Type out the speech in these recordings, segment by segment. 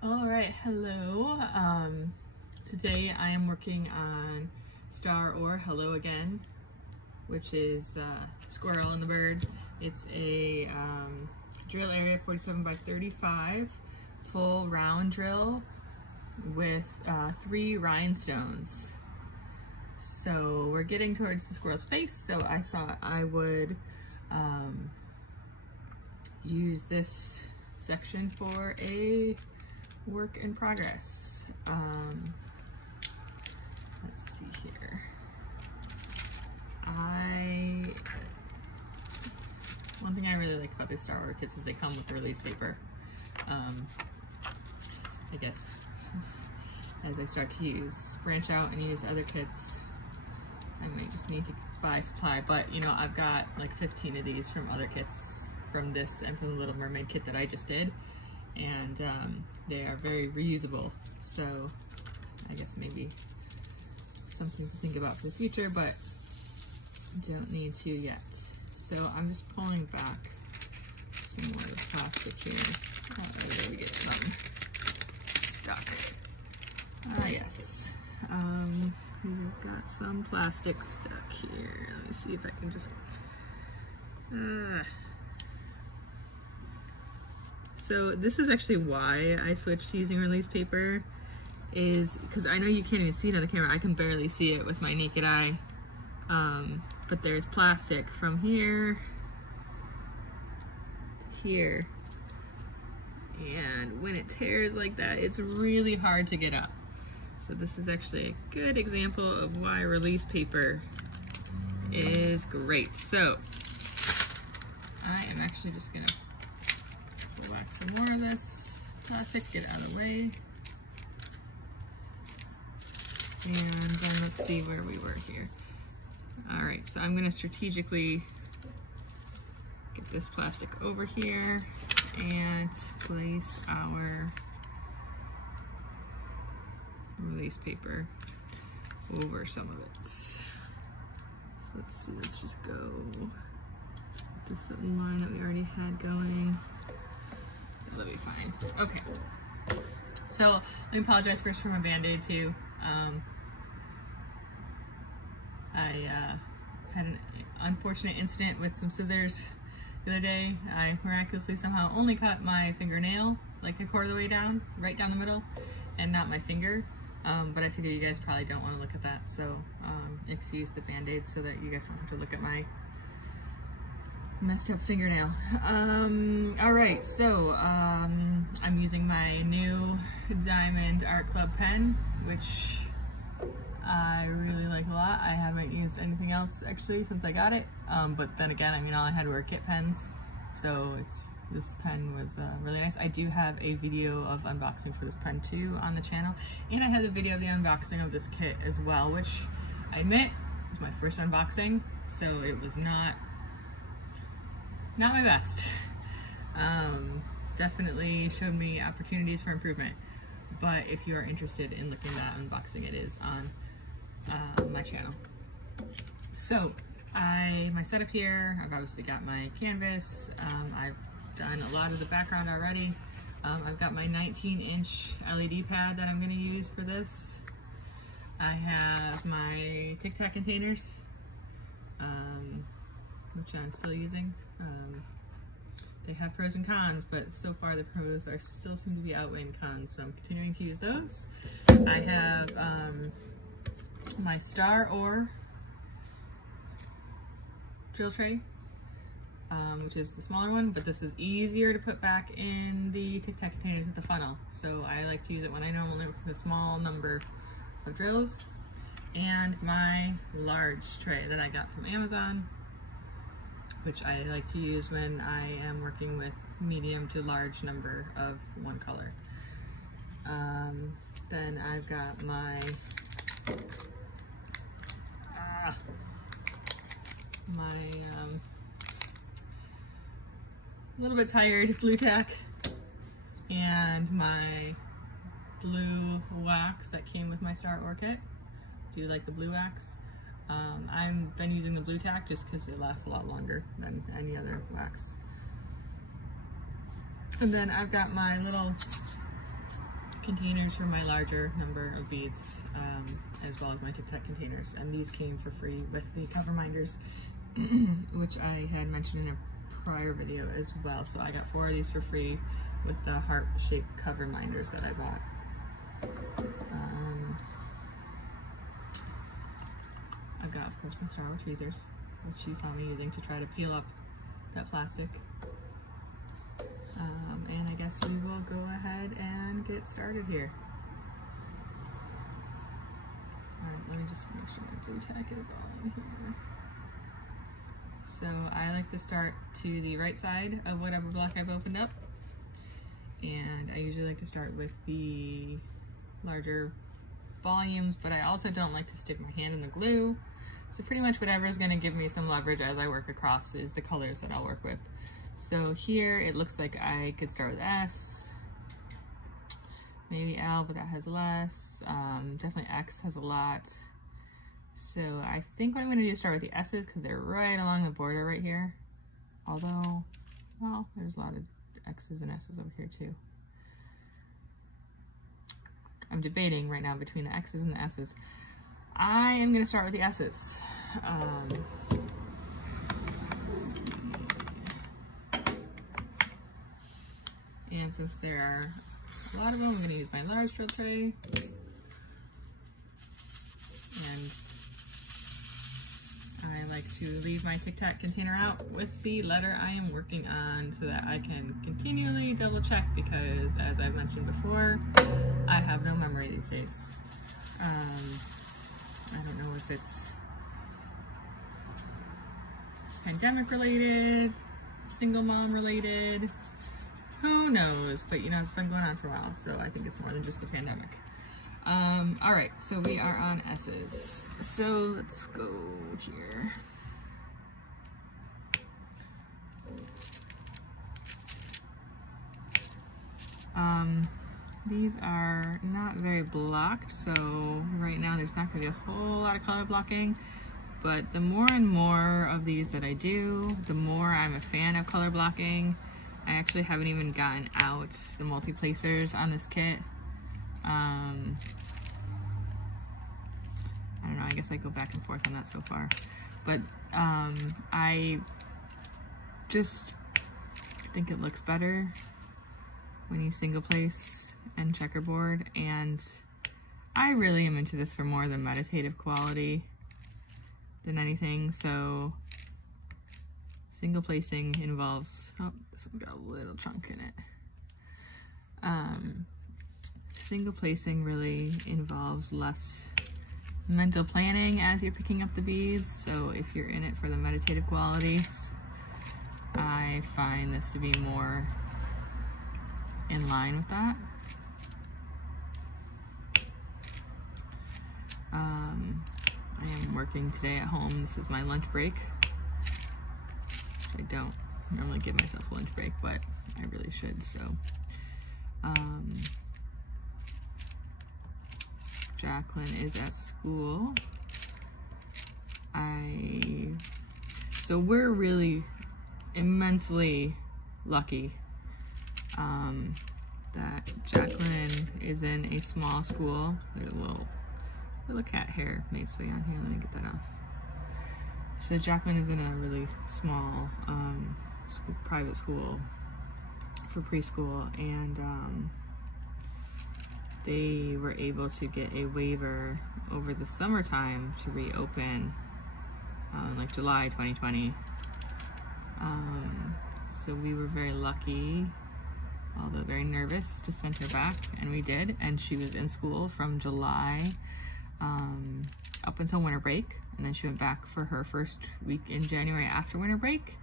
All right, hello. Today I am working on Staroar, Hello Again, which is squirrel and the bird. It's a drill area 47 by 35, full round drill with 3 rhinestones. So we're getting towards the squirrel's face, so I thought I would use this section for a work in progress. Let's see here. One thing I really like about these Staroar kits is they come with the release paper. I guess as I start to branch out and use other kits, I might just need to buy supply, but you know, I've got like 15 of these from other kits, from this and from the Little Mermaid kit that I just did, and they are very reusable, so I guess maybe something to think about for the future, but don't need to yet. So I'm just pulling back some more of the plastic here. Oh, there we get some stuck. Ah, yes. We've got some plastic stuck here. Let me see if I can just... So this is actually why I switched to using release paper, is because I know you can't even see it on the camera. I can barely see it with my naked eye. But there's plastic from here to here. And when it tears like that, it's really hard to get up. So this is actually a good example of why release paper is great. So I am actually just gonna pull back some more of this plastic, get it out of the way. And then let's see where we were here. All right, so I'm gonna strategically get this plastic over here and place our release paper over some of it. So let's see, let's just go with this little line that we already had going. That'll be fine. Okay. So let me apologize first for my Band-Aid too. I had an unfortunate incident with some scissors the other day. I miraculously somehow only cut my fingernail like a quarter of the way down, right down the middle, and not my finger. But I figure you guys probably don't want to look at that, so excuse the Band-Aid so that you guys won't have to look at my messed up fingernail. All right, so I'm using my new Diamond Art Club pen, which I really like a lot. I haven't used anything else actually since I got it, but then again, I mean, all I had were kit pens, so this pen was really nice. I do have a video of unboxing for this pen too on the channel, and I have the video of the unboxing of this kit as well, which I admit was my first unboxing, so it was not my best. Definitely showed me opportunities for improvement, but if you are interested in looking at that unboxing, it is on my channel. So my setup here, I've obviously got my canvas. I've done a lot of the background already. I've got my 19-inch LED pad that I'm going to use for this. I have my Tic Tac containers, which I'm still using. They have pros and cons, but so far the pros still seem to be outweighing cons, so I'm continuing to use those. I have my Staroar drill tray, which is the smaller one, but this is easier to put back in the Tic Tac containers at the funnel, so I like to use it when I normally work with a small number of drills. And my large tray that I got from Amazon, which I like to use when I am working with medium to large number of one color. Then I've got my little bit tired blue tack and my blue wax that came with my Staroar kit. Do you like the blue wax? I've been using the blue tack just because it lasts a lot longer than any other wax. And then I've got my little containers for my larger number of beads, as well as my Tic Tac containers, and these came for free with the cover minders, which I had mentioned in a prior video as well. So I got 4 of these for free with the heart-shaped cover minders that I bought. I've got, of course, my Star Wars tweezers, which she saw me using to try to peel up that plastic. And I guess we will go ahead and get started here. Alright, let me just make sure my blue tack is all in here. So I like to start to the right side of whatever block I've opened up. And I usually like to start with the larger volumes, but I also don't like to stick my hand in the glue. So pretty much whatever is going to give me some leverage as I work across is the colors that I'll work with. So here it looks like I could start with S, maybe L, but that has less. Definitely X has a lot. So I think what I'm going to do is start with the S's because they're right along the border right here. Although, well, there's a lot of X's and S's over here too. I'm debating right now between the X's and the S's. I am going to start with the S's. Let's see. And since there are a lot of them, I'm going to use my large drill tray. And I like to leave my Tic Tac container out with the letter I am working on so that I can continually double check, because as I've mentioned before, I have no memory these days. I don't know if it's pandemic related, single mom related, who knows, but you know, it's been going on for a while, so I think it's more than just the pandemic. All right, so we are on S's. So let's go here. These are not very blocked, so right now there's not going to be a whole lot of color blocking, but the more and more of these that I do, the more I'm a fan of color blocking. I actually haven't even gotten out the multi-placers on this kit. I don't know, I guess I go back and forth on that so far, but I just think it looks better when you single place and checkerboard, and I really am into this for more than meditative quality than anything. So single placing involves, oh, this one's got a little chunk in it. Single placing really involves less mental planning as you're picking up the beads. So if you're in it for the meditative qualities, I find this to be more in line with that. I am working today at home. This is my lunch break. I don't normally give myself a lunch break, but I really should, so. Jacqueline is at school. So we're really immensely lucky that Jacqueline is in a small school. There's a little cat hair made its way on here. Let me get that off. So Jacqueline is in a really small private school for preschool, and they were able to get a waiver over the summertime to reopen like July 2020. So we were very lucky, although very nervous, to send her back, and we did, and she was in school from July up until winter break, and then she went back for her first week in January after winter break,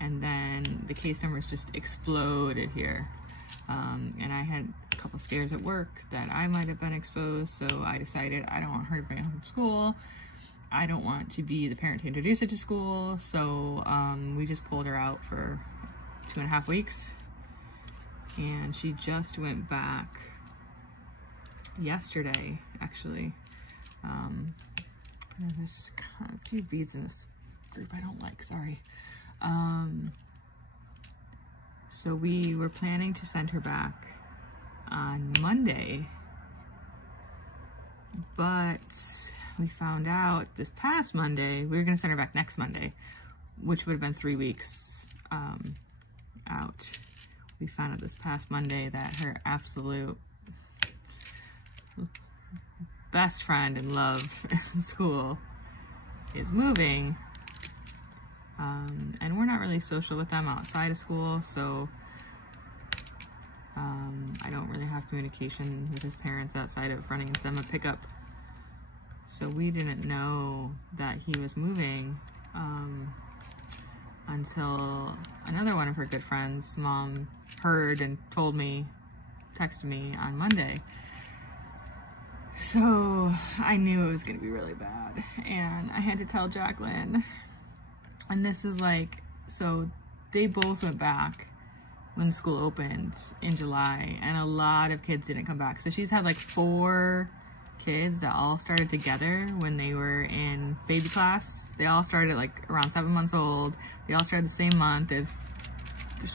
and then the case numbers just exploded here. And I had a couple scares at work that I might have been exposed, so I decided I don't want her to bring it home from school. I don't want to be the parent to introduce it to school, so we just pulled her out for 2.5 weeks, and she just went back yesterday, actually. There's kind of a few beads in this group I don't like, sorry. So we were planning to send her back on Monday, but we found out this past Monday, we were going to send her back next Monday, which would have been 3 weeks out. We found out this past Monday that her absolute best friend and love in school is moving, and we're not really social with them outside of school, so I don't really have communication with his parents outside of running into them a pickup. So we didn't know that he was moving until another one of her good friends' mom heard and told me, texted me on Monday. So I knew it was going to be really bad, and I had to tell Jacqueline. And this is like, so they both went back when school opened in July, and a lot of kids didn't come back. So she's had like 4 kids that all started together when they were in baby class. They all started like around 7 months old. They all started the same month. There's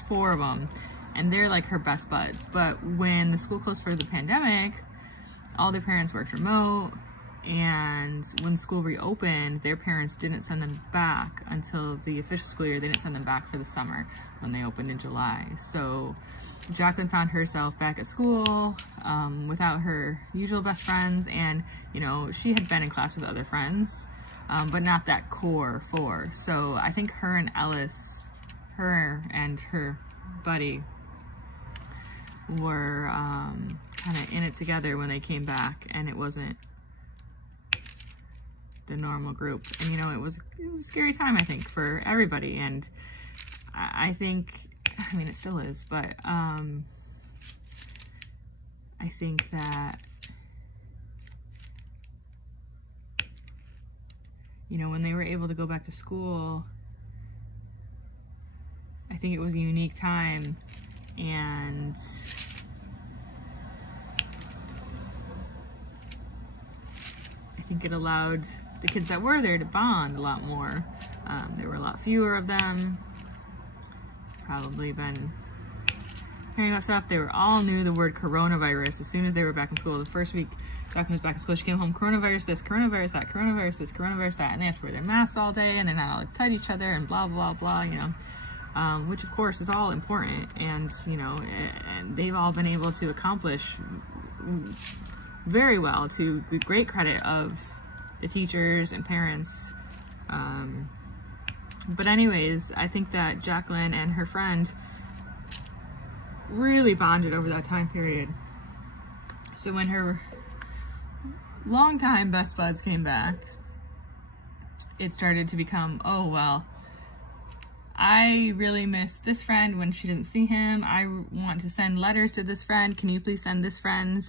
4 of them, and they're like her best buds. But when the school closed for the pandemic, all their parents worked remote, and when school reopened, their parents didn't send them back until the official school year. They didn't send them back for the summer when they opened in July. So Jacqueline found herself back at school without her usual best friends, and you know, she had been in class with other friends, but not that core 4. So I think her and Ellis, her and her buddy, were kind of in it together when they came back, and it wasn't the normal group. And you know, it was a scary time, I think, for everybody. And I think, I mean, it still is, but I think that, you know, when they were able to go back to school, I think it was a unique time, and I think it allowed the kids that were there to bond a lot more. There were a lot fewer of them. Probably been hearing about stuff. They were all knew the word coronavirus as soon as they were back in school. The first week Jacqueline was back in school, she came home, coronavirus this, coronavirus that, coronavirus this, coronavirus that, and they have to wear their masks all day, and they're not allowed to touch each other, and blah, blah, blah, you know. Which of course is all important, and you know, and they've all been able to accomplish very well, to the great credit of the teachers and parents. But anyways, I think that Jacqueline and her friend really bonded over that time period. So when her longtime best buds came back, it started to become, oh, well, I really miss this friend when she didn't see him. I want to send letters to this friend. Can you please send this friend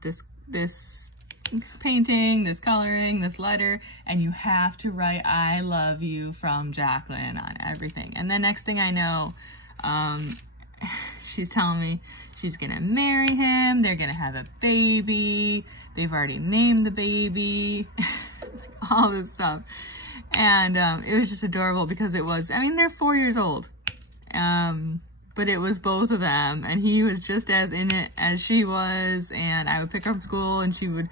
this painting, this coloring, this letter, and you have to write I love you from Jacqueline on everything. And the next thing I know, she's telling me she's gonna marry him, they're gonna have a baby, they've already named the baby, all this stuff. And it was just adorable because it was, I mean, they're 4 years old, but it was both of them, and he was just as in it as she was. And I would pick her up from school, and she would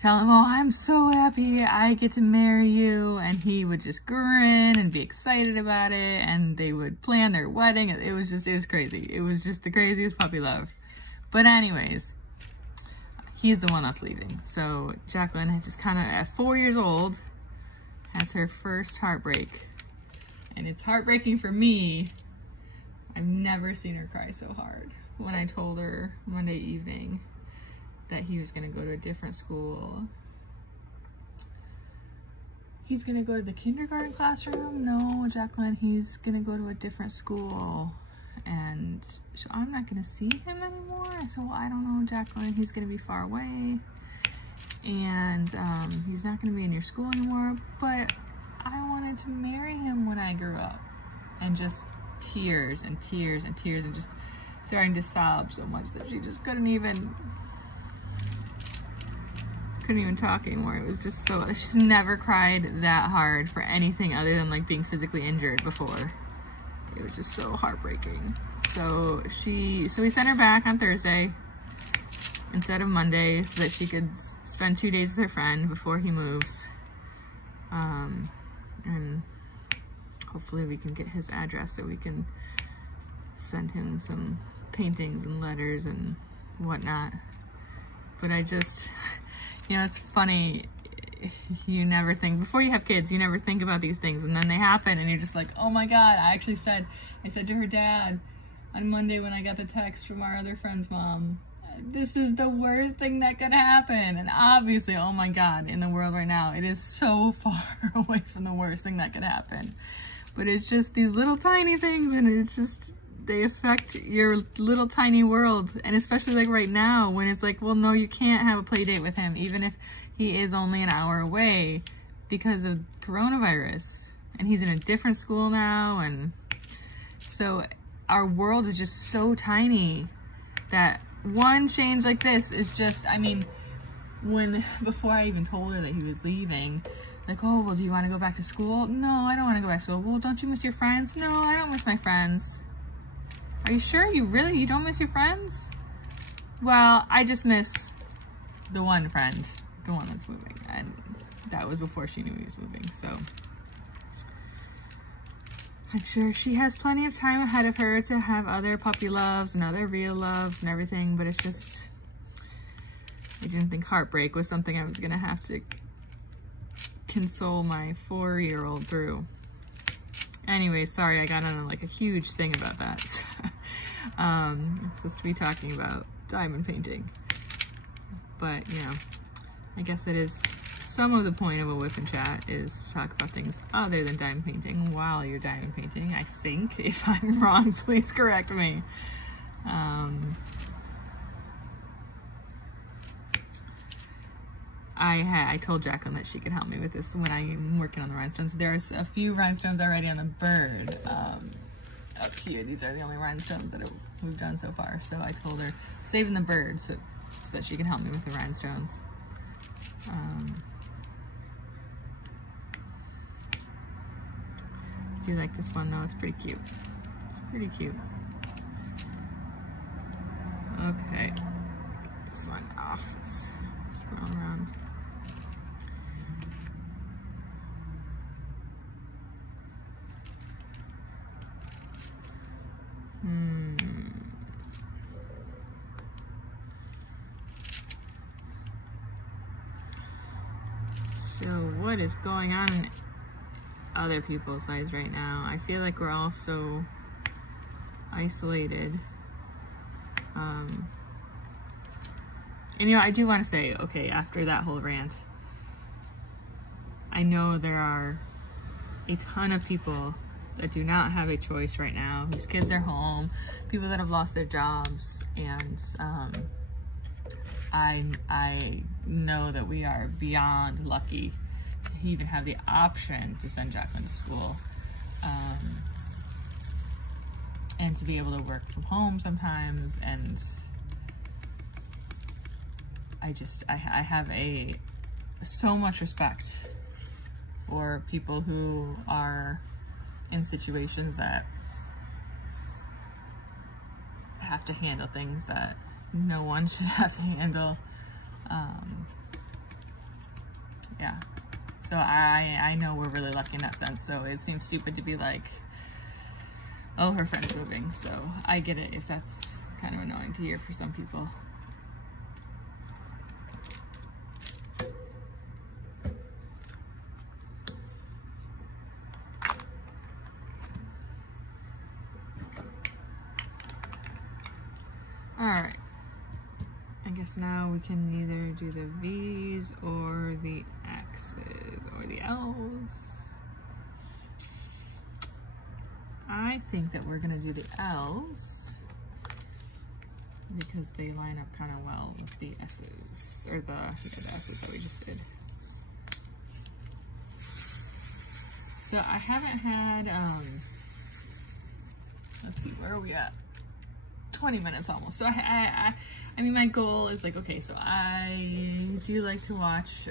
tell him, oh, I'm so happy I get to marry you, and he would just grin and be excited about it, and they would plan their wedding. It was crazy. It was just the craziest puppy love. But anyways, he's the one that's leaving. So Jacqueline had just kind of, at 4 years old, has her first heartbreak. And it's heartbreaking for me. I've never seen her cry so hard when I told her Monday evening that he was going to go to a different school. He's going to go to the kindergarten classroom? No, Jacqueline, he's going to go to a different school. And so I'm not going to see him anymore. I said, well, I don't know, Jacqueline, he's going to be far away. And he's not going to be in your school anymore. But I wanted to marry him when I grew up. And just tears and tears and tears, and just starting to sob so much that she just couldn't even talk anymore. It was just so, she's never cried that hard for anything other than like being physically injured before. It was just so heartbreaking. So we sent her back on Thursday instead of Monday so that she could spend 2 days with her friend before he moves. And hopefully we can get his address so we can send him some paintings and letters and whatnot. But I just, you know, it's funny. You never think, before you have kids, you never think about these things, and then they happen and you're just like, oh my God. I said to her dad on Monday when I got the text from our other friend's mom, this is the worst thing that could happen. And obviously, oh my God, in the world right now, it is so far away from the worst thing that could happen. But it's just these little tiny things, and it's just, they affect your little tiny world. And especially like right now when it's like, well, no, you can't have a play date with him, even if he is only an hour away because of coronavirus. And he's in a different school now. And so our world is just so tiny that one change like this is just, I mean, before I even told her that he was leaving, like, oh, well, do you want to go back to school? No, I don't want to go back to school. Well, don't you miss your friends? No, I don't miss my friends. Are you sure? You don't miss your friends? Well, I just miss the one friend, the one that's moving. And that was before she knew he was moving, so I'm sure she has plenty of time ahead of her to have other puppy loves and other real loves and everything, but it's just, I didn't think heartbreak was something I was gonna have to console my 4-year-old through. Anyway, sorry, I got on like a huge thing about that. I'm supposed to be talking about diamond painting, but you know, I guess it is some of the point of a WIP and chat is to talk about things other than diamond painting while you're diamond painting, I think. If I'm wrong, please correct me. I told Jacqueline that she could help me with this when I'm working on the rhinestones. There's a few rhinestones already on the bird up here. These are the only rhinestones that we've done so far. So I told her, saving the bird so that she can help me with the rhinestones. I do like this one though, it's pretty cute. It's pretty cute. Okay, get this one off. Scroll around. So what is going on in other people's lives right now? I feel like we're all so isolated. And you know, I do want to say, okay, after that whole rant, I know there are a ton of people that do not have a choice right now, whose kids are home, people that have lost their jobs, and I know that we are beyond lucky to even have the option to send Jacqueline to school, and to be able to work from home sometimes. And I have so much respect for people who are in situations that have to handle things that no one should have to handle. Yeah, so I know we're really lucky in that sense. So it seems stupid to be like, oh, her friend's moving. So I get it if that's kind of annoying to hear for some people. Alright, I guess now we can either do the V's or the X's or the L's. I think that we're going to do the L's because they line up kind of well with the S's, or the S's that we just did. So I haven't had, let's see, where are we at? 20 minutes almost. So I mean, my goal is like, okay, so I do like to watch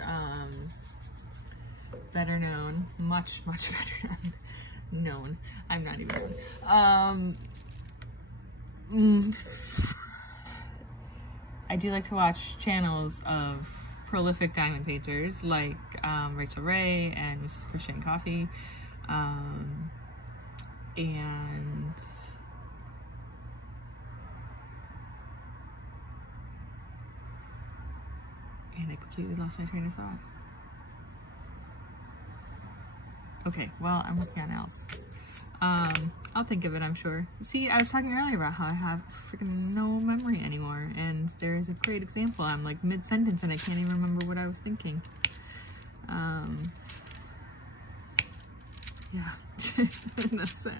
better known, much, much better known. I'm not even I do like to watch channels of prolific diamond painters like Rachel Ray and Mrs. Christian Coffee, and I completely lost my train of thought. Okay, well, I'm working on else. I'll think of it, I'm sure. See, I was talking earlier about how I have freaking no memory anymore, and there's a great example. I'm like mid-sentence and I can't even remember what I was thinking. Yeah, that's sad.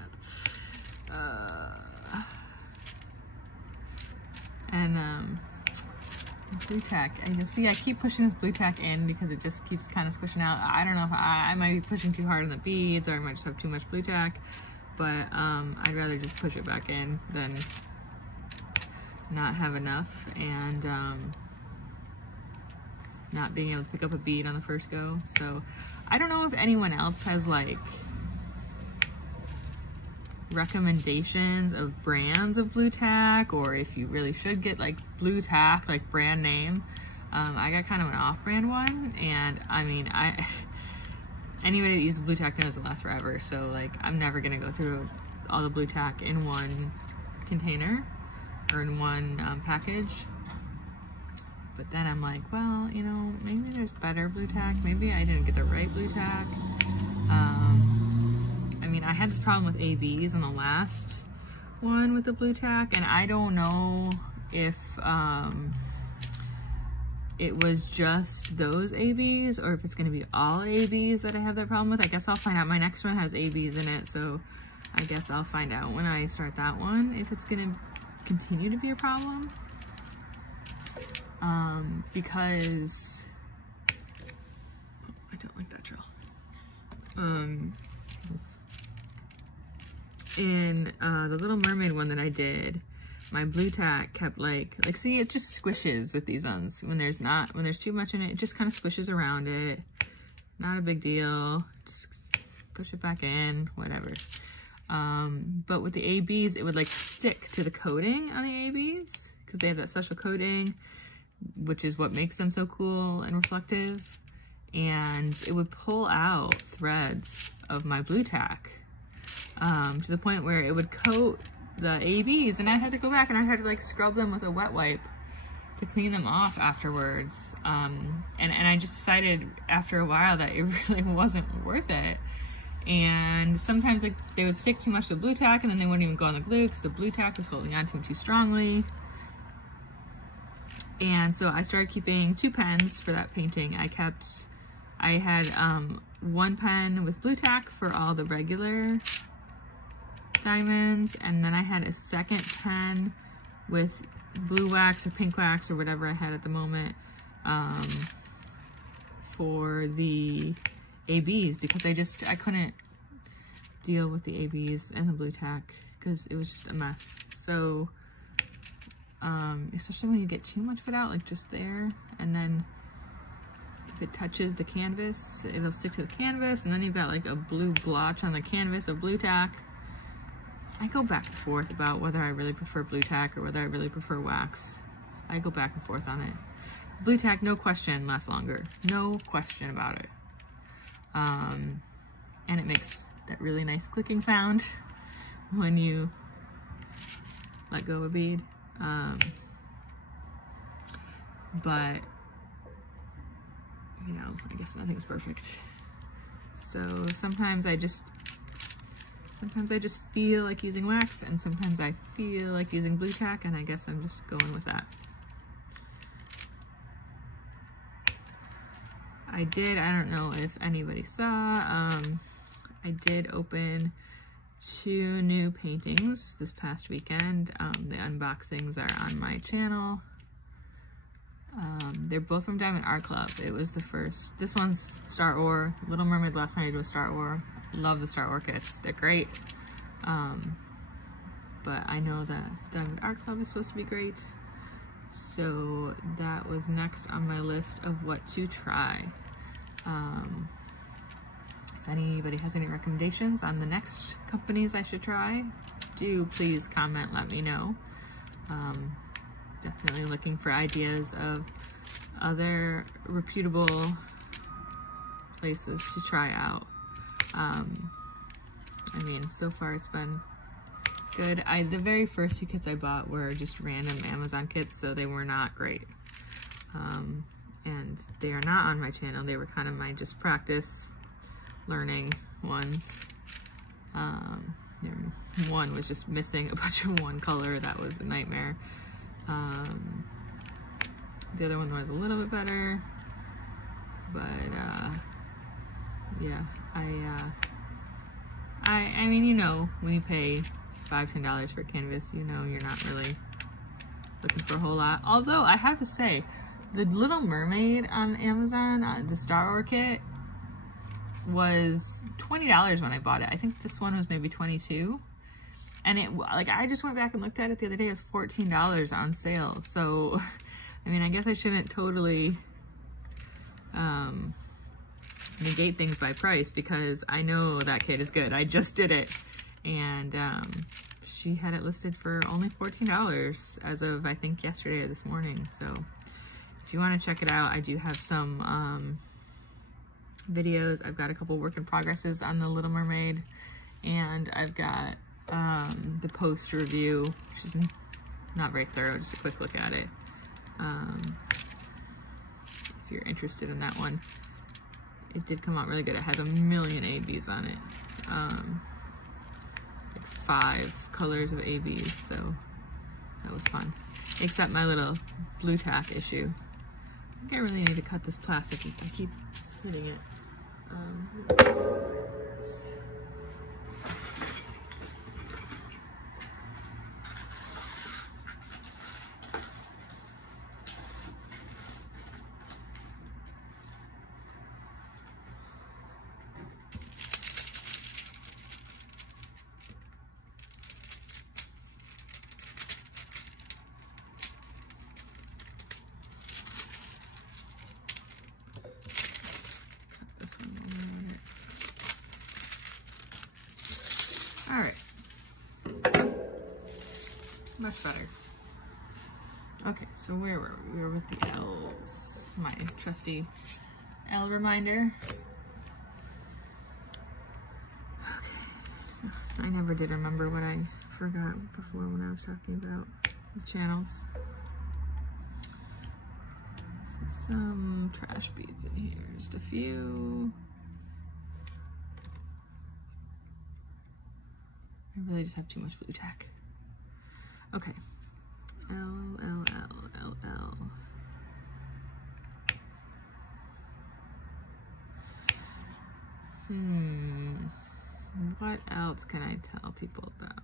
Blue tack. And you'll see I keep pushing this blue tack in because it just keeps kind of squishing out. I don't know if I might be pushing too hard on the beads, or I might just have too much blue tack, but I'd rather just push it back in than not have enough and not being able to pick up a bead on the first go. So I don't know if anyone else has like recommendations of brands of blue tack, or if you really should get like blue tack, like brand name. I got kind of an off-brand one, and I mean, anybody that uses blue tack knows it lasts forever, so like I'm never gonna go through all the blue tack in one container or in one package. But then I'm like, well, you know, maybe there's better blue tack, maybe I didn't get the right blue tack. I mean, I had this problem with ABs on the last one with the blue tack, and I don't know if it was just those ABs or if it's going to be all ABs that I have that problem with. I guess I'll find out. My next one has ABs in it, so I guess I'll find out when I start that one if it's going to continue to be a problem. Because I don't like that drill. In the Little Mermaid one that I did, my blue tack kept like see, it just squishes with these ones. When there's too much in it, it just kind of squishes around it. Not a big deal. Just push it back in, whatever. But with the ABs, it would like stick to the coating on the ABs because they have that special coating, which is what makes them so cool and reflective. And it would pull out threads of my blue tack. To the point where it would coat the ABs, and I had to go back and I had to like scrub them with a wet wipe to clean them off afterwards. And I just decided after a while that it really wasn't worth it. And sometimes like they would stick too much to the blue tack, and then they wouldn't even go on the glue because the blue tack was holding on to them too strongly. And so I started keeping 2 pens for that painting. I had one pen with blue tack for all the regular diamonds, and then I had a second pen with blue wax or pink wax or whatever I had at the moment for the ABs, because I couldn't deal with the ABs and the blue tack because it was just a mess. So especially when you get too much of it out, like just there, and then if it touches the canvas, it'll stick to the canvas, and then you've got like a blue blotch on the canvas of blue tack. I go back and forth about whether I really prefer blue tack or whether I really prefer wax. I go back and forth on it. Blue tack, no question, lasts longer. No question about it. And it makes that really nice clicking sound when you let go of a bead. But you know, I guess nothing's perfect. So sometimes I just feel like using wax, and sometimes I feel like using blue tack, and I guess I'm just going with that. I don't know if anybody saw, I did open 2 new paintings this past weekend. The unboxings are on my channel. They're both from Diamond Art Club. It was the first. This one's Staroar. Little Mermaid last one I did was Staroar. Love the Staroar kits. They're great. But I know that Diamond Art Club is supposed to be great. So that was next on my list of what to try. If anybody has any recommendations on the next companies I should try, do please comment, let me know. Definitely looking for ideas of other reputable places to try out. I mean, so far it's been good. The very first 2 kits I bought were just random Amazon kits, so they were not great. And they are not on my channel. They were kind of my just practice learning ones. One was just missing a bunch of one color. That was a nightmare. The other one was a little bit better, but yeah, I mean, you know, when you pay $5–10 for canvas, you know you're not really looking for a whole lot. Although I have to say, the Little Mermaid on Amazon, the Staroar kit, was $20 when I bought it. I think this one was maybe $22. And it, like, I just went back and looked at it the other day. It was $14 on sale. So, I mean, I guess I shouldn't totally negate things by price, because I know that kit is good. I just did it. And she had it listed for only $14 as of, I think, yesterday or this morning. So, if you want to check it out, I do have some videos. I've got a couple work in progresses on the Little Mermaid, and I've got the post review, which is not very thorough, just a quick look at it. If you're interested in that one, it did come out really good. It has 1 million ABs on it, like 5 colors of ABs, so that was fun. Except my little blue tack issue. I think I really need to cut this plastic. I keep hitting it. All right, much better. Okay, so where were we? We were with the L's, my trusty L reminder. Okay, I never did remember what I forgot before when I was talking about the channels. So some trash beads in here, just a few. I really just have too much blue tack. Okay. L, L, L, L, L. What else can I tell people about?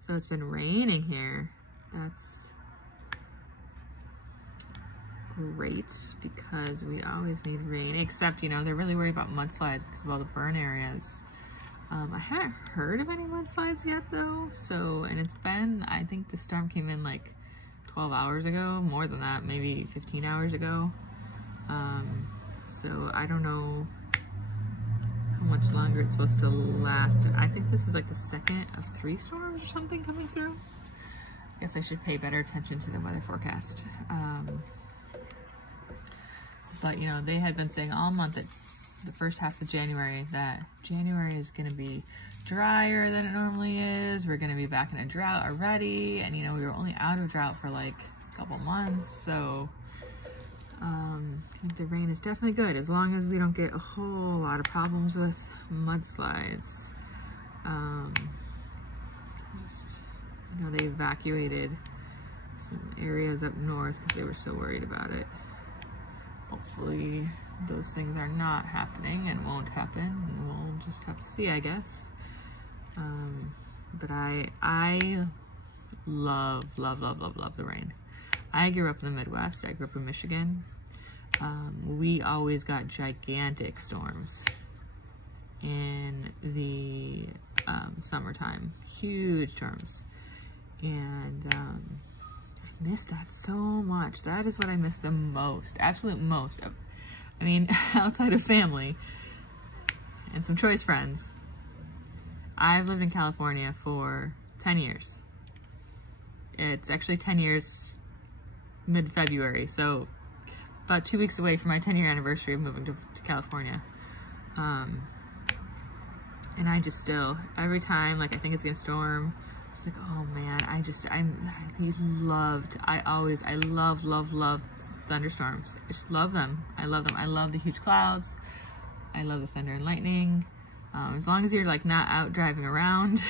So it's been raining here. That's great, because we always need rain, except, you know, they're really worried about mudslides because of all the burn areas. I haven't heard of any mudslides yet though, so, and it's been, I think the storm came in like 12 hours ago, more than that, maybe 15 hours ago. So I don't know how much longer it's supposed to last. I think this is like the second of 3 storms or something coming through. I guess I should pay better attention to the weather forecast. But, you know, they had been saying all month, that the first half of January, that January is going to be drier than it normally is. We're going to be back in a drought already. And, you know, we were only out of drought for like a couple months. So, I think the rain is definitely good, as long as we don't get a whole lot of problems with mudslides. Just, you know, they evacuated some areas up north because they were so worried about it. Hopefully those things are not happening and won't happen, and we'll just have to see, I guess. But I love the rain. I grew up in the Midwest. I grew up in Michigan. We always got gigantic storms in the summertime, huge storms. And I miss that so much. That is what I miss the most, absolute most. I mean, outside of family and some choice friends. I've lived in California for 10 years. It's actually 10 years mid-February, so about 2 weeks away from my 10-year anniversary of moving to California. And I just still, every time, like, I think it's gonna storm, it's like, oh man, I love thunderstorms. I just love them. I love them. I love the huge clouds. I love the thunder and lightning. As long as you're like not out driving around.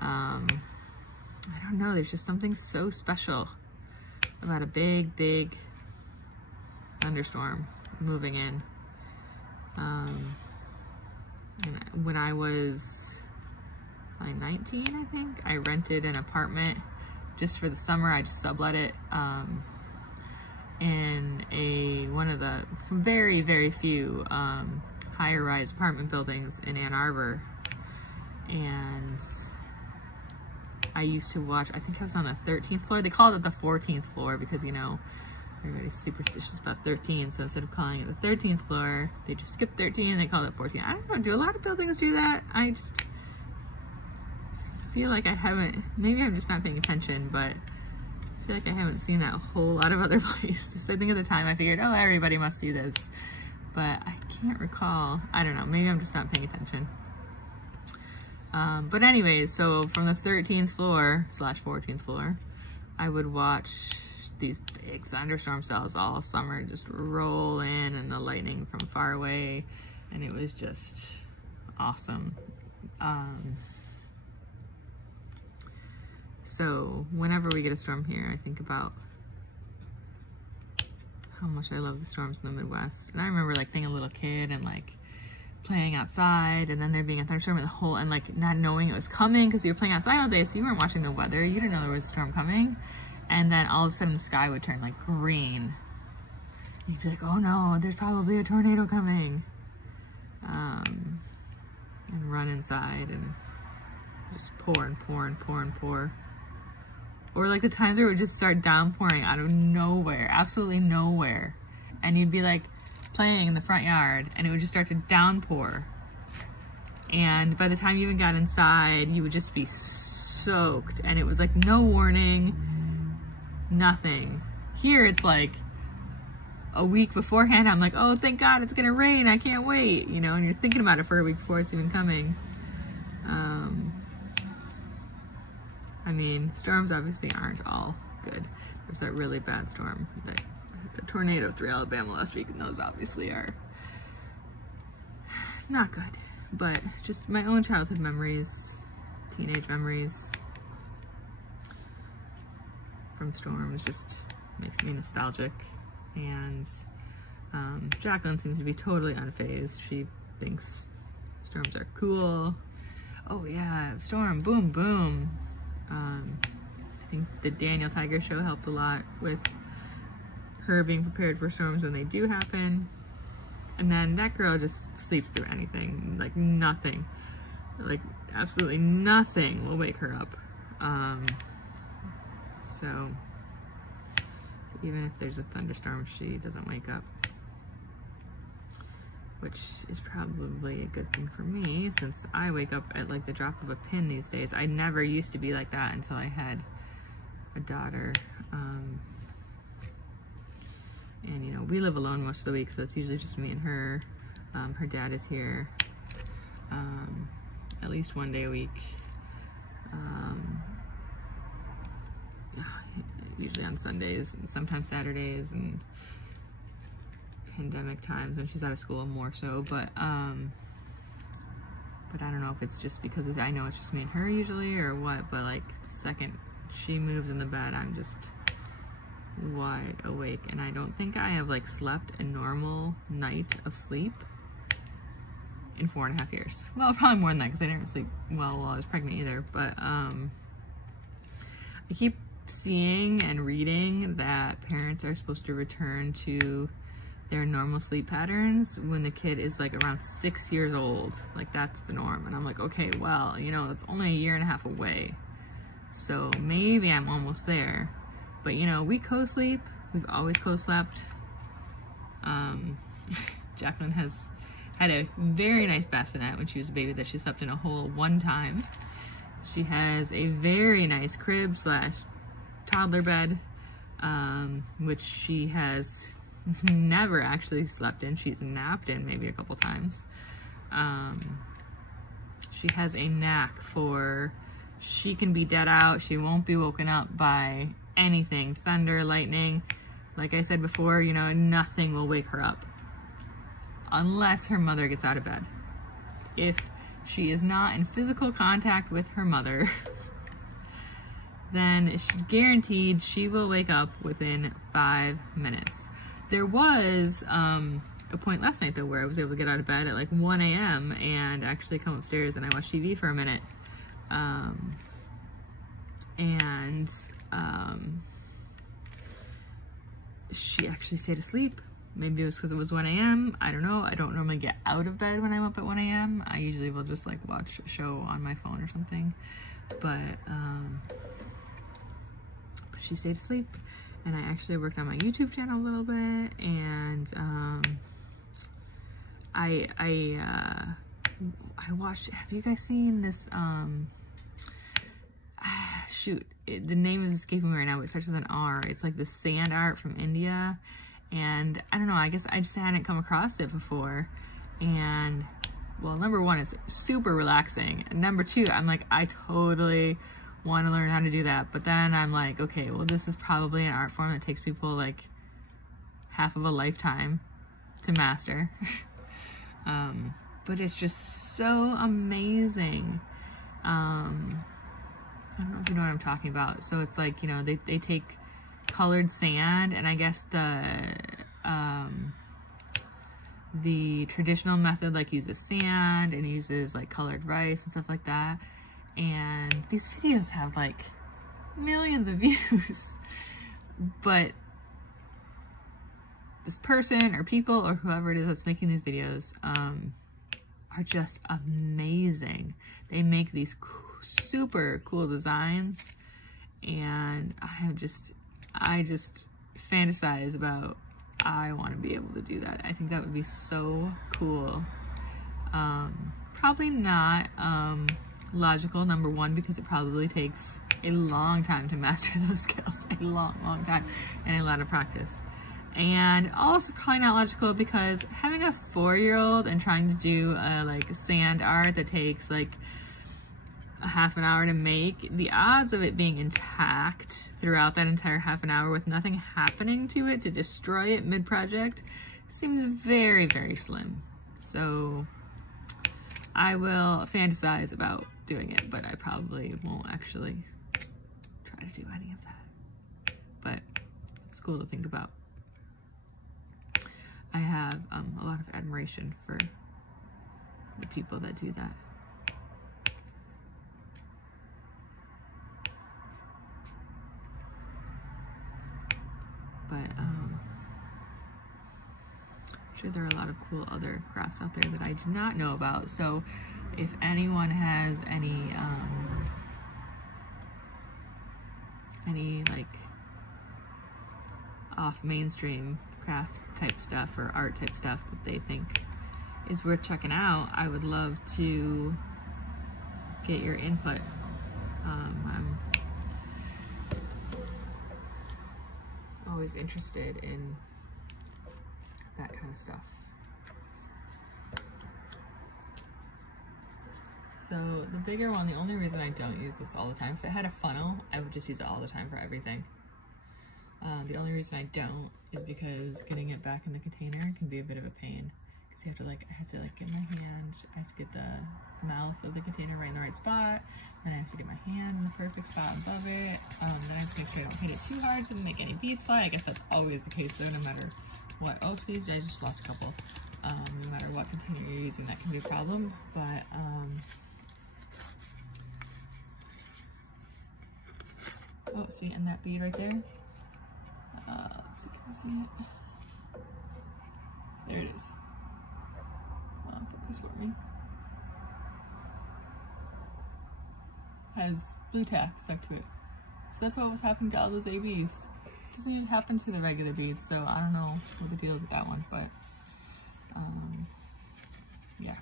I don't know, there's just something so special about a big, big thunderstorm moving in. And when I was like 19, I think, I rented an apartment just for the summer. I just sublet it in one of the very, very few higher rise apartment buildings in Ann Arbor. And I used to watch, I think I was on the 13th floor. They called it the 14th floor because, you know, everybody's superstitious about 13. So instead of calling it the 13th floor, they just skipped 13 and they called it 14. I don't know, do a lot of buildings do that? I just feel like I haven't, maybe I'm just not paying attention, but I feel like I haven't seen that a whole lot of other places. I think at the time I figured, oh, everybody must do this, but I can't recall. I don't know, maybe I'm just not paying attention. But anyways, so from the 13th floor / 14th floor, I would watch these big thunderstorm cells all summer just roll in and the lightning from far away, and it was just awesome. So whenever we get a storm here, I think about how much I love the storms in the Midwest. And I remember like being a little kid and like playing outside, and then there being a thunderstorm and like not knowing it was coming because you were playing outside all day, so you weren't watching the weather. You didn't know there was a storm coming. And then all of a sudden the sky would turn like green. And you'd be like, oh no, there's probably a tornado coming. And run inside and just pour and pour and pour and pour. Or like the times where it would just start downpouring out of nowhere, absolutely nowhere. And you'd be like playing in the front yard and it would just start to downpour. And by the time you even got inside, you would just be soaked. And it was like no warning, nothing. Here it's like a week beforehand, I'm like, oh, thank God it's gonna rain, I can't wait, you know, and you're thinking about it for a week before it's even coming. I mean, storms obviously aren't all good. There's that really bad storm, the tornado through Alabama last week, and those obviously are not good. But just my own childhood memories, teenage memories from storms just makes me nostalgic. And Jacqueline seems to be totally unfazed. She thinks storms are cool. Oh yeah, storm, boom, boom. I think the Daniel Tiger show helped a lot with her being prepared for storms when they do happen. And then that girl just sleeps through anything, like nothing, like absolutely nothing will wake her up. So even if there's a thunderstorm, she doesn't wake up, which is probably a good thing for me since I wake up at like the drop of a pin these days. I never used to be like that until I had a daughter. And you know, we live alone most of the week, so it's usually just me and her. Her dad is here at least one day a week. Usually on Sundays and sometimes Saturdays and pandemic times when she's out of school more so, but I don't know if it's just because I know it's just me and her usually or what, but like the second she moves in the bed, I'm just wide awake, and I don't think I have like slept a normal night of sleep in 4.5 years. Well, probably more than that because I didn't sleep well while I was pregnant either, but I keep seeing and reading that parents are supposed to return to their normal sleep patterns when the kid is like around 6 years old. Like that's the norm. And I'm like, okay, well, you know, it's only 1.5 years away. So maybe I'm almost there. But you know, we co-sleep. We've always co-slept. Jacqueline has had a very nice bassinet when she was a baby that she slept in a hole one time. She has a very nice crib / toddler bed, which she has never actually slept in. She's napped in maybe a couple times. She has a knack for, she can be dead out. She won't be woken up by anything, thunder, lightning. Like I said before, you know, nothing will wake her up unless her mother gets out of bed. If she is not in physical contact with her mother, then it's guaranteed she will wake up within 5 minutes. There was a point last night though where I was able to get out of bed at like 1 a.m. and actually come upstairs and I watched TV for a minute. She actually stayed asleep. Maybe it was because it was 1 a.m. I don't know. I don't normally get out of bed when I'm up at 1 a.m. I usually will just like watch a show on my phone or something. But she stayed asleep. And I actually worked on my YouTube channel a little bit. And I watched, have you guys seen this, shoot, the name is escaping me right now, but it starts with an R. It's like the sand art from India. And I don't know, I guess I just hadn't come across it before. And well, number one, it's super relaxing. And number two, I'm like, I totally want to learn how to do that. But then I'm like, okay, well, this is probably an art form that takes people like half of a lifetime to master. But it's just so amazing. I don't know if you know what I'm talking about. So it's like, you know, they take colored sand, and I guess the traditional method like uses sand and uses like colored rice and stuff like that. And these videos have like millions of views, but this person or people or whoever it is that's making these videos are just amazing. They make these super cool designs, and I just fantasize about, I want to be able to do that. I think that would be so cool. Probably not logical, number one, because it probably takes a long time to master those skills, a long time, and a lot of practice. And also probably not logical because having a 4-year-old and trying to do like sand art that takes like a half an hour to make, the odds of it being intact throughout that entire half an hour with nothing happening to it to destroy it mid-project seems very, very slim. So I will fantasize about doing it, but I probably won't actually try to do any of that. But it's cool to think about. I have a lot of admiration for the people that do that. But I'm sure there are a lot of cool other crafts out there that I do not know about. So if anyone has any like off mainstream craft type stuff or art type stuff that they think is worth checking out, I would love to get your input. I'm always interested in that kind of stuff. So the bigger one, the only reason I don't use this all the time, if it had a funnel, I would just use it all the time for everything. The only reason I don't is because getting it back in the container can be a bit of a pain. Because you have to I have to get my hand, I have to get the mouth of the container right in the right spot, then I have to get my hand in the perfect spot above it, then I have to make sure I don't hit it too hard so I don't make any beads fly. I guess that's always the case though, no matter what. Oh, see, I just lost a couple. No matter what container you're using, that can be a problem. But oh, see, and that bead right there. Let's see, can I see it? There it is. Come on, focus for me. Has blue tack stuck to it. So that's what was happening to all those ABs. Doesn't even happen to the regular beads, so I don't know what the deal is with that one, but yeah.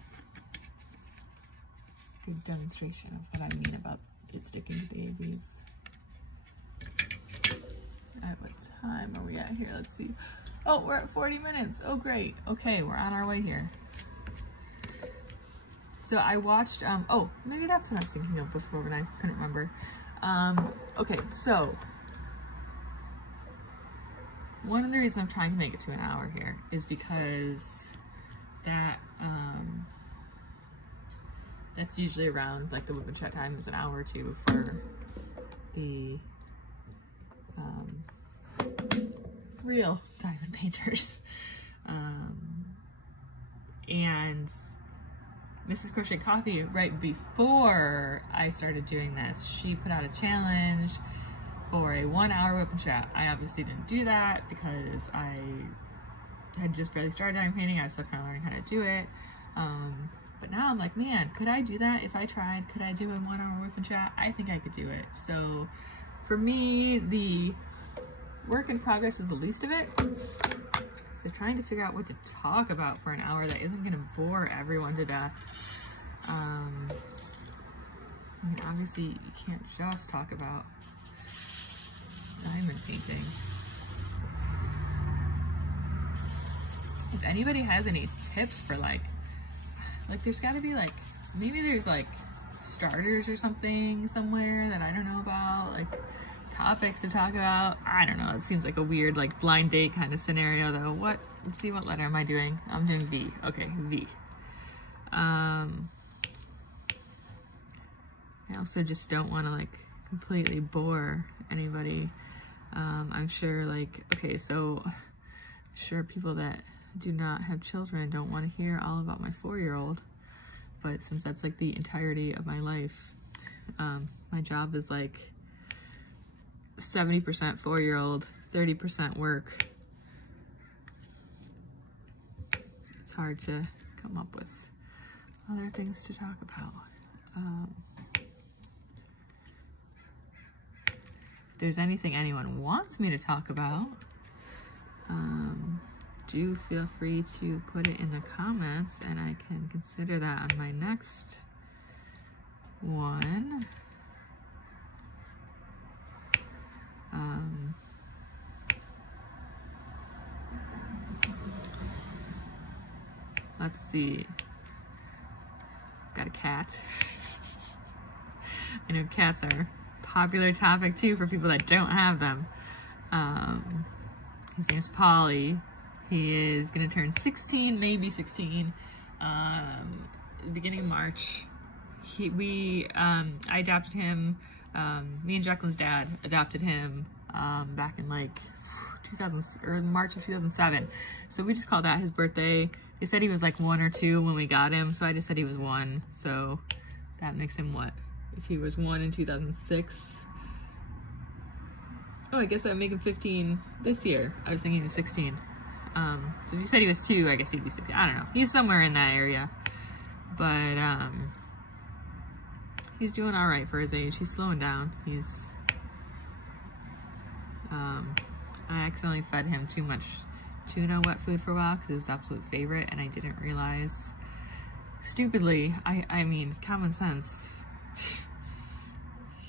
Good demonstration of what I mean about it sticking to the ABs. At what time are we at here? Let's see. Oh, we're at 40 minutes. Oh, great. Okay, we're on our way here. So I watched, oh, maybe that's what I was thinking of before when I couldn't remember. Okay, so one of the reasons I'm trying to make it to an hour here is because that, that's usually around, like, the WIP and chat time is an hour or two for the real diamond painters. And Mrs. Crochet Coffee, right before I started doing this, she put out a challenge for a 1 hour WIP and chat. I obviously didn't do that because I had just barely started diamond painting. I was still kind of learning how to do it. But now I'm like, man, could I do that if I tried? Could I do a 1 hour WIP and chat? I think I could do it. So for me, the work in progress is the least of it. So trying to figure out what to talk about for an hour that isn't going to bore everyone to death. I mean, obviously you can't just talk about diamond painting. If anybody has any tips for like there's got to be like, maybe there's like starters or something somewhere that I don't know about, like topics to talk about. I don't know. It seems like a weird like blind date kind of scenario though. What? Let's see, what letter am I doing? I'm doing V. Okay, V. I also just don't want to like completely bore anybody. I'm sure like, okay, so I'm sure people that do not have children don't want to hear all about my 4-year-old, but since that's like the entirety of my life, my job is like 70% 4-year-old, 30% work. It's hard to come up with other things to talk about. If there's anything anyone wants me to talk about, do feel free to put it in the comments and I can consider that on my next one. Let's see. Got a cat. I know cats are a popular topic too for people that don't have them. His name's Polly. He is gonna turn 16, maybe 16, beginning of March. I adopted him. Me and Jacqueline's dad adopted him back in like March of 2007. So we just called that his birthday. They said he was like 1 or 2 when we got him, so I just said he was 1. So that makes him what? If he was 1 in 2006. Oh, I guess that would make him 15 this year. I was thinking he was 16. So if you said he was 2, I guess he'd be 16. I don't know. He's somewhere in that area. But he's doing all right for his age. He's slowing down. He's I accidentally fed him too much tuna wet food for a while because it's his absolute favorite, and I didn't realize, stupidly, I mean, common sense,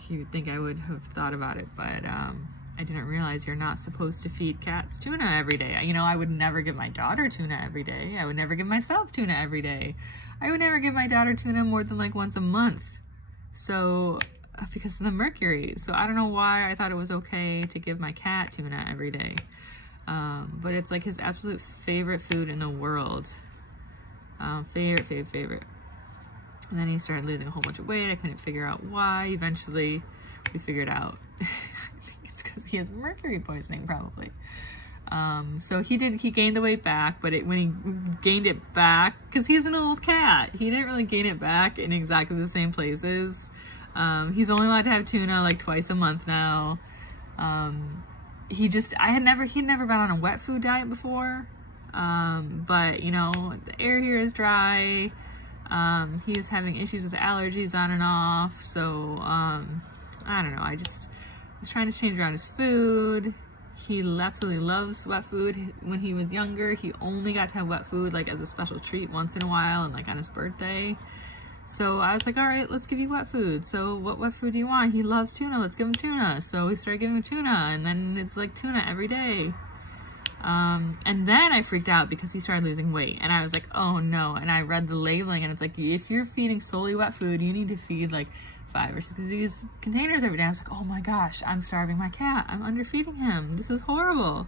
you would think I would have thought about it, but I didn't realize you're not supposed to feed cats tuna every day. You know, I would never give my daughter tuna every day. I would never give myself tuna every day. I would never give my daughter tuna more than like once a month. So, because of the mercury. So I don't know why I thought it was okay to give my cat tuna every day. But it's like his absolute favorite food in the world. Favorite. And then he started losing a whole bunch of weight. I couldn't figure out why. Eventually, we figured out it's because he has mercury poisoning, probably. So he gained the weight back, but when he gained it back, because he's an old cat, he didn't really gain it back in exactly the same places. He's only allowed to have tuna like twice a month now. He'd never been on a wet food diet before. But you know, the air here is dry. He's having issues with allergies on and off. So, I don't know. He's trying to change around his food. He absolutely loves wet food. When he was younger, he only got to have wet food like as a special treat once in a while and like on his birthday. So I was like, all right, let's give you wet food. So what wet food do you want? He loves tuna. Let's give him tuna. So we started giving him tuna, and then it's like tuna every day. And then I freaked out because he started losing weight, and I was like, oh no. And I read the labeling, and it's like, if you're feeding solely wet food, you need to feed like 5 or 6 of these containers every day. I was like, oh my gosh, I'm starving my cat. I'm underfeeding him. This is horrible.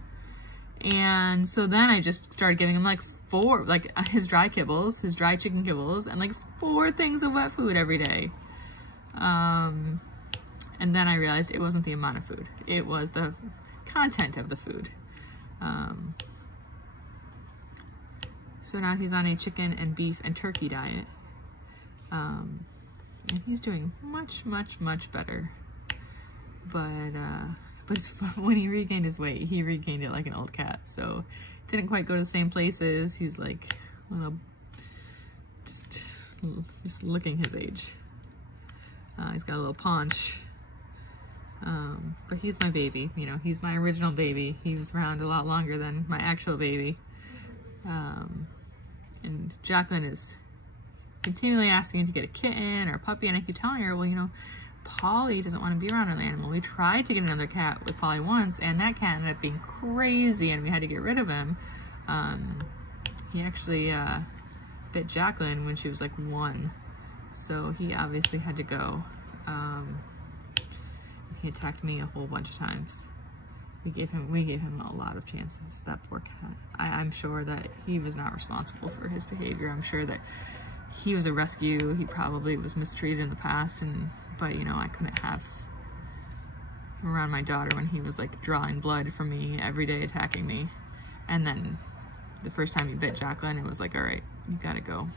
And so then I just started giving him like 4, like his dry kibbles, his dry chicken kibbles, and like 4 things of wet food every day. And then I realized it wasn't the amount of food. It was the content of the food. So now he's on a chicken and beef and turkey diet. And he's doing much, much, much better. But it's fun. When he regained his weight, he regained it like an old cat. So didn't quite go to the same places. He's like, well, just looking his age. He's got a little paunch. But he's my baby, you know, he's my original baby. He was around a lot longer than my actual baby. And Jacqueline is continually asking to get a kitten or a puppy, and I keep telling her, well, you know, Polly doesn't want to be around an animal. We tried to get another cat with Polly once, and that cat ended up being crazy, and we had to get rid of him. He actually bit Jacqueline when she was like 1, so he obviously had to go. He attacked me a whole bunch of times. We gave him a lot of chances, that poor cat. I'm sure that he was not responsible for his behavior. I'm sure that he was a rescue. He probably was mistreated in the past, but you know, I couldn't have him around my daughter when he was like drawing blood from me every day, attacking me. And then the first time he bit Jacqueline, it was like, all right, you gotta go.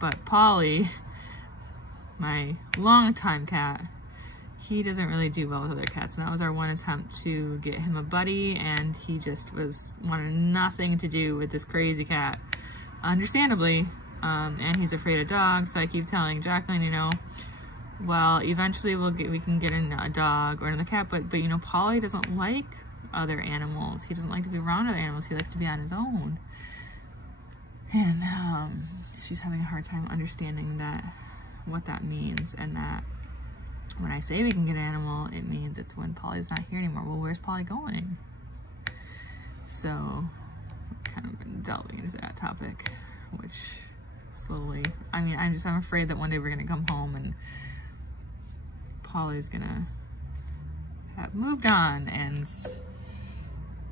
But Polly, my longtime cat, he doesn't really do well with other cats, and that was our one attempt to get him a buddy, and he just wanted nothing to do with this crazy cat, understandably. And he's afraid of dogs, so I keep telling Jacqueline, you know, well, eventually we can get a dog or another cat, but you know, Polly doesn't like other animals. He doesn't like to be around other animals. He likes to be on his own. And she's having a hard time understanding what that means, and that when I say we can get an animal, it means it's when Polly's not here anymore. Well, where's Polly going? So, kind of delving into that topic, which slowly, I mean, I'm afraid that one day we're gonna come home and Polly's gonna have moved on, and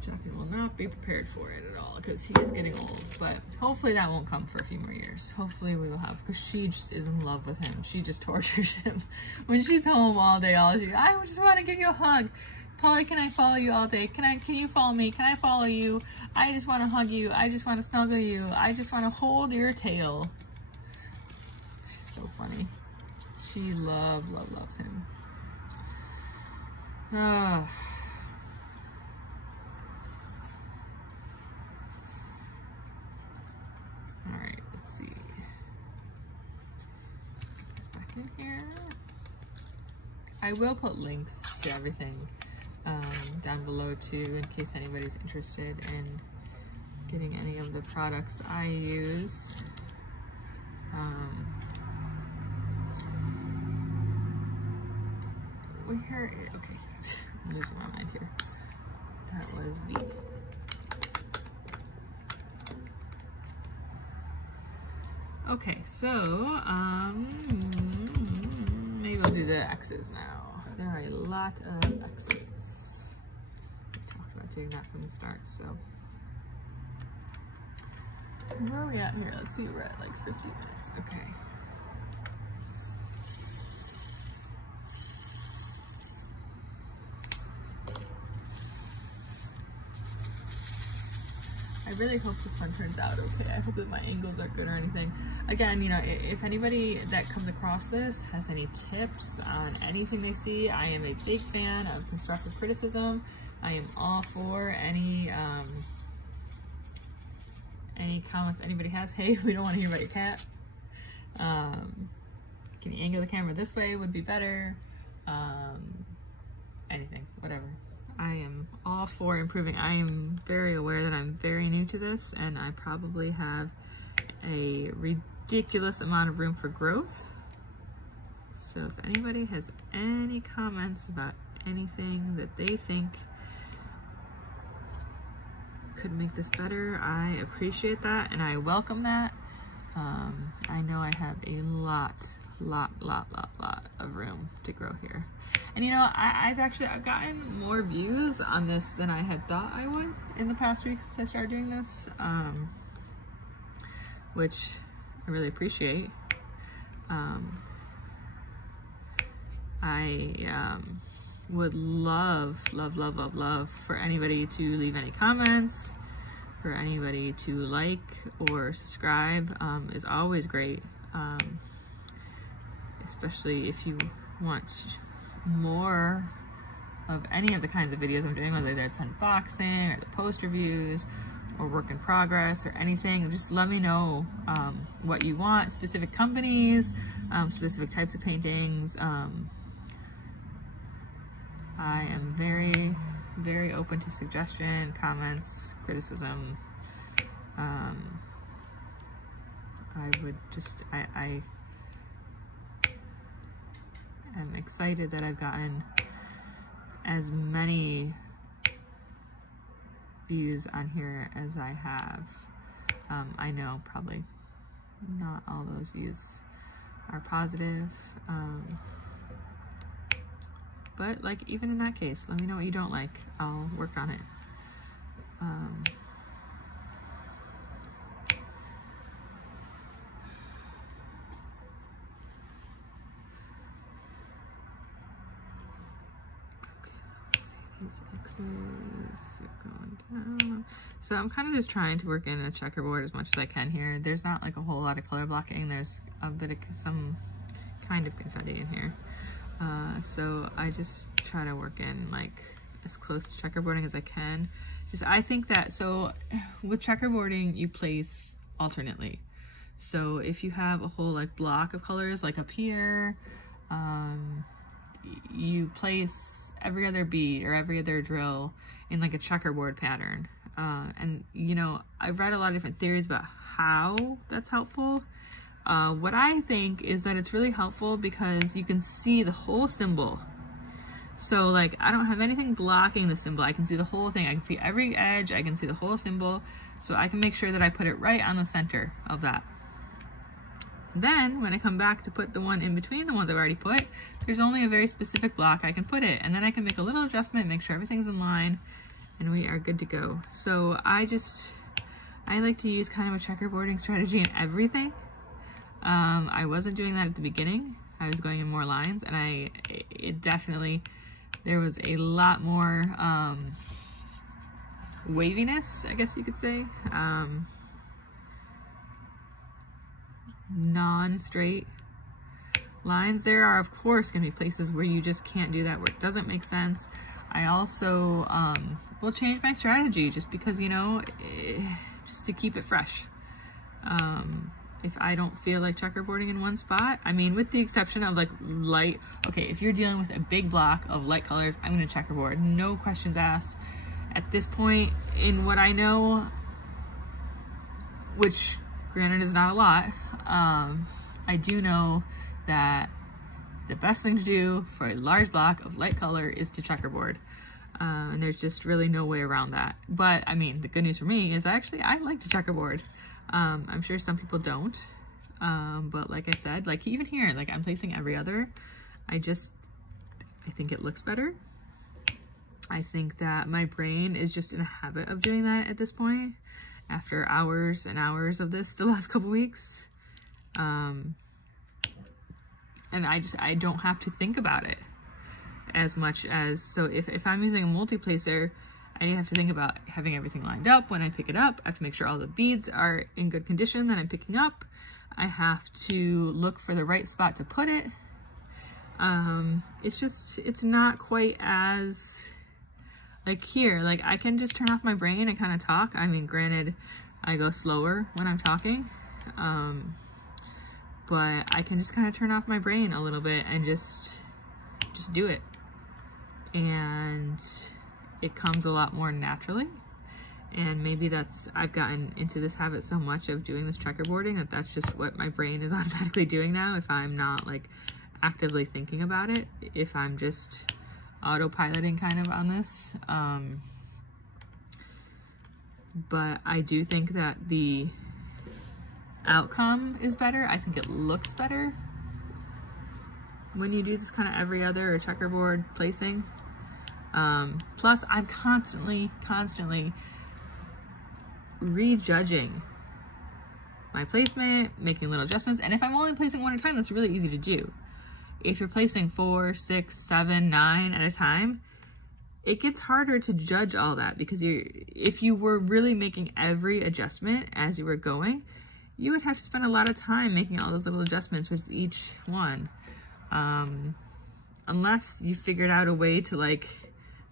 Jacqueline will not be prepared for it at all, because he is getting old. But hopefully that won't come for a few more years. Hopefully we will have, because she just is in love with him. She just tortures him when she's home all day. I just want to give you a hug. Polly, can I follow you all day? Can you follow me? Can I follow you? I just want to hug you. I just want to snuggle you. I just want to hold your tail. She's so funny. She loves him. Alright, let's see. Put this back in here. I will put links to everything down below too, in case anybody's interested in getting any of the products I use. Okay, I'm losing my mind here. That was WIP. Okay, so maybe I'll do the X's now. There are a lot of X's. We talked about doing that from the start, so. Where are we at here? Let's see, we're at like 50 minutes. Okay. I really hope this one turns out okay. I hope that my angles are good or anything. Again, you know, if anybody that comes across this has any tips on anything they see, I am a big fan of constructive criticism. I am all for any comments anybody has. Hey, we don't want to hear about your cat. Can you angle the camera this way would be better. anything, whatever. I am all for improving. I am very aware that I'm very new to this and I probably have a ridiculous amount of room for growth. So if anybody has any comments about anything that they think could make this better, I appreciate that and I welcome that. I know I have a lot of room to grow here. And you know, I've gotten more views on this than I had thought I would in the past week since I started doing this, which I really appreciate. I would love for anybody to leave any comments, for anybody to like or subscribe is always great, especially if you want more of any of the kinds of videos I'm doing, whether it's unboxing or the post reviews or work in progress or anything. Just let me know what you want, specific companies, specific types of paintings. I am very open to suggestion, comments, criticism. I am excited that I've gotten as many views on here as I have. I know probably not all those views are positive. But like, even in that case, let me know what you don't like. I'll work on it. Okay, let's see these X's are going down. So I'm kind of just trying to work in a checkerboard as much as I can here. There's not like a whole lot of color blocking. There's a bit of some kind of confetti in here. So I just try to work in like as close to checkerboarding as I can. I think that, so with checkerboarding, you place alternately. So if you have a whole like block of colors, like up here, you place every other bead or every other drill in like a checkerboard pattern. And you know, I've read a lot of different theories about how that's helpful. What I think is that it's really helpful because you can see the whole symbol. So like, I don't have anything blocking the symbol. I can see the whole thing. I can see every edge. I can see the whole symbol. So I can make sure that I put it right on the center of that. Then when I come back to put the one in between the ones I've already put, there's only a very specific block I can put it. And then I can make a little adjustment, make sure everything's in line, and we are good to go. So I like to use kind of a checkerboarding strategy in everything. I wasn't doing that at the beginning. I was going in more lines, and there was a lot more waviness, I guess you could say. Non-straight lines. There are, of course, going to be places where you just can't do that, where it doesn't make sense. I also will change my strategy just because, you know, just to keep it fresh. If I don't feel like checkerboarding in one spot, I mean, with the exception of like light, okay, if you're dealing with a big block of light colors, I'm going to checkerboard, no questions asked. At this point in what I know, which granted is not a lot, I do know that the best thing to do for a large block of light color is to checkerboard. And there's just really no way around that. But I mean, the good news for me is I like to checkerboard. I'm sure some people don't, but like I said, like even here, like I'm placing every other. I think it looks better. I think that my brain is just in a habit of doing that at this point, after hours and hours of this the last couple weeks. And I don't have to think about it as much as, so if I'm using a multi-placer, I have to think about having everything lined up. When I pick it up, I have to make sure all the beads are in good condition that I'm picking up. I have to look for the right spot to put it. It's not quite as, like here, like I can just turn off my brain and kind of talk. I mean, granted, I go slower when I'm talking, but I can just kind of turn off my brain a little bit and just just do it. And it comes a lot more naturally. And maybe that's, I've gotten into this habit so much of doing this checkerboarding that that's just what my brain is automatically doing now, if I'm not like actively thinking about it, if I'm just autopiloting kind of on this. But I do think that the outcome is better. I think it looks better when you do this kind of every other or checkerboard placing. Plus I'm constantly rejudging my placement, making little adjustments. And if I'm only placing one at a time, that's really easy to do. If you're placing 4, 6, 7, 9 at a time, it gets harder to judge all that, because if you were really making every adjustment as you were going, you would have to spend a lot of time making all those little adjustments with each one. Unless you figured out a way to like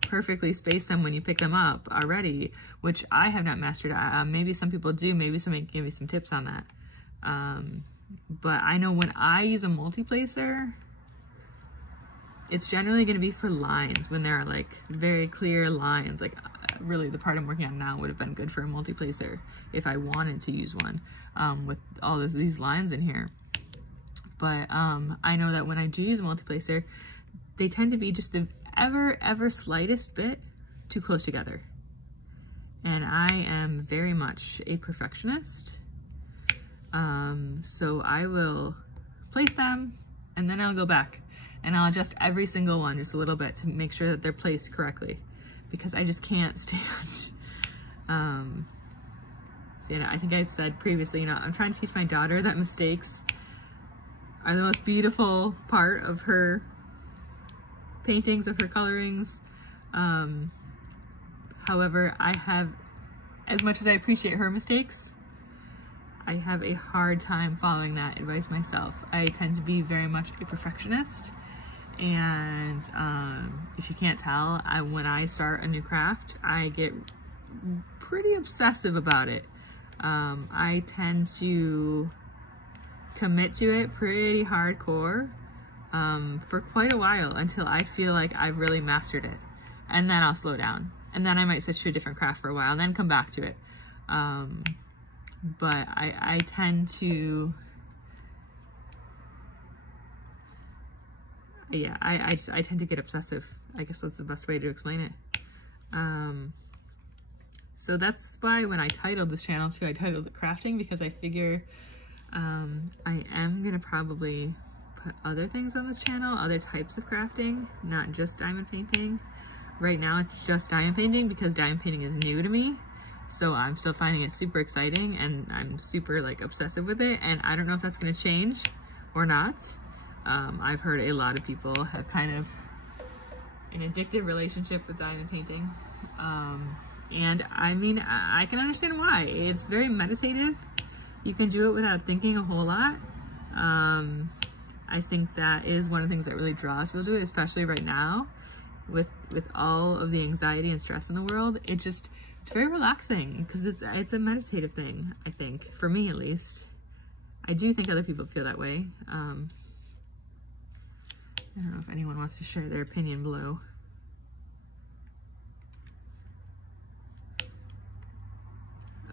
perfectly space them when you pick them up already, which I have not mastered. Maybe some people do, maybe somebody can give me some tips on that. But I know when I use a multi-placer, it's generally going to be for lines, when there are like very clear lines. Like really the part I'm working on now would have been good for a multi-placer if I wanted to use one with all of these lines in here. But I know that when I do use a multi-placer, they tend to be just the ever slightest bit too close together. And I am very much a perfectionist. So I will place them and then I'll go back and I'll adjust every single one just a little bit to make sure that they're placed correctly, because I just can't stand. So, I think I've said previously, I'm trying to teach my daughter that mistakes are the most beautiful part of her paintings, of her colorings. However, I have, as much as I appreciate her mistakes, I have a hard time following that advice myself. I tend to be very much a perfectionist, and if you can't tell, when I start a new craft, I get pretty obsessive about it. I tend to commit to it pretty hardcore for quite a while until I feel like I've really mastered it, and then I'll slow down, and then I might switch to a different craft for a while and then come back to it. But I tend to, yeah, I tend to get obsessive. I guess that's the best way to explain it. So that's why when I titled this channel too, I titled it Crafting, because I figure I am gonna probably put other things on this channel, other types of crafting, not just diamond painting. Right now it's just diamond painting because diamond painting is new to me. So I'm still finding it super exciting and I'm super like obsessive with it, and I don't know if that's gonna change or not. I've heard a lot of people have kind of an addictive relationship with diamond painting. And I mean, I can understand why. It's very meditative. You can do it without thinking a whole lot. I think that is one of the things that really draws people to it, especially right now with all of the anxiety and stress in the world. It's very relaxing because it's a meditative thing, I think, for me at least. I do think other people feel that way. I don't know if anyone wants to share their opinion below.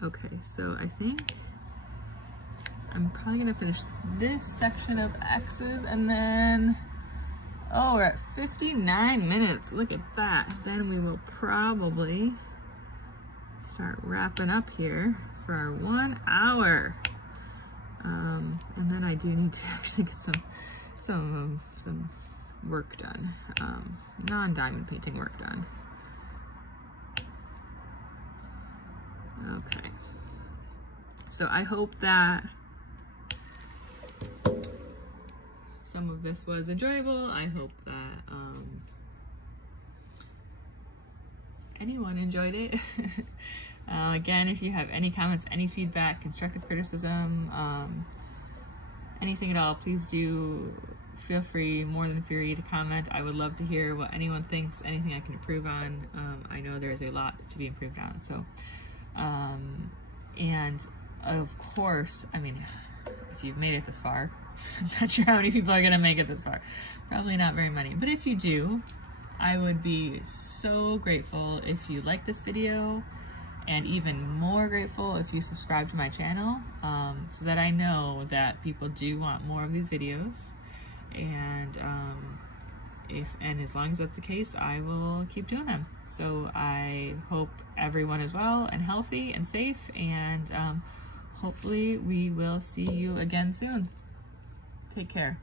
Okay, so I think I'm probably gonna finish this section of X's and then, oh, we're at 59 minutes. Look at that. Then we will probably start wrapping up here for our 1 hour. And then I do need to actually get some work done, non-diamond painting work done. Okay, so I hope that some of this was enjoyable. I hope that anyone enjoyed it. Again, if you have any comments, any feedback, constructive criticism, anything at all, please do feel free, more than free, to comment. I would love to hear what anyone thinks, anything I can improve on. I know there is a lot to be improved on, so and of course, I mean, if you've made it this far. I'm not sure how many people are gonna make it this far. Probably not very many, but if you do, I would be so grateful if you like this video, and even more grateful if you subscribe to my channel, so that I know that people do want more of these videos. And as long as that's the case, I will keep doing them. So I hope everyone is well and healthy and safe, and hopefully we will see you again soon. Take care.